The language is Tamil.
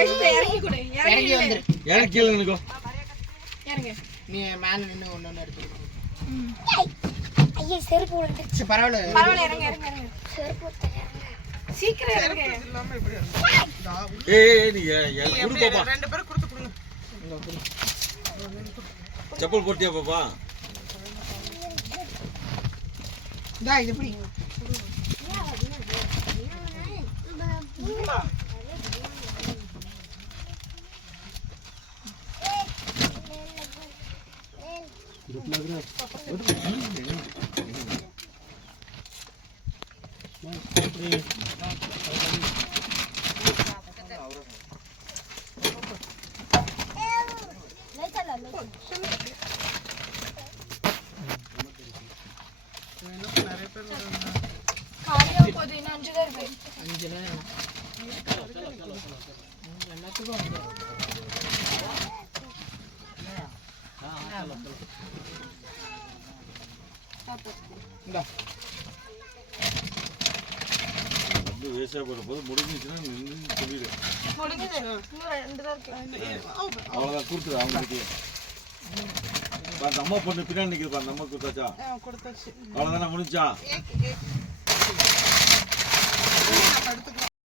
இறங்கி வந்துரு. இறங்கி கீழே நினைக்கோ. நீ மேல நின்று ஒன்று எடுத்து. ஐயா செருப்பு விழுந்துருச்சு. பரவாயில்ல. செருப்பு விட்டு சீக்கிரம் இறங்க. ஏய் நீ குடு பாப்பா. 2 பேரும் கொடுத்து கொடுங்க. செப்பல் போட்டியா பாப்பா? இது எப்படி? வேஸ்டா போற போது முடிஞ்சிச்சுன்னா நின்னு சொல்லிடு. முடிஞ்சது. இன்னும் 2 தான் இருக்கு. அவ்வளவுதான் கொடுத்துரு அவங்களுக்கு. நம்ம பொண்ணு பின்னாடி நிக்கிறப்பா. நம்ம கொடுத்தாச்சா? கொடுத்தாச்சு. அவ்வளவுதானே முடிஞ்சா? நான் எடுத்துக்கலாம்.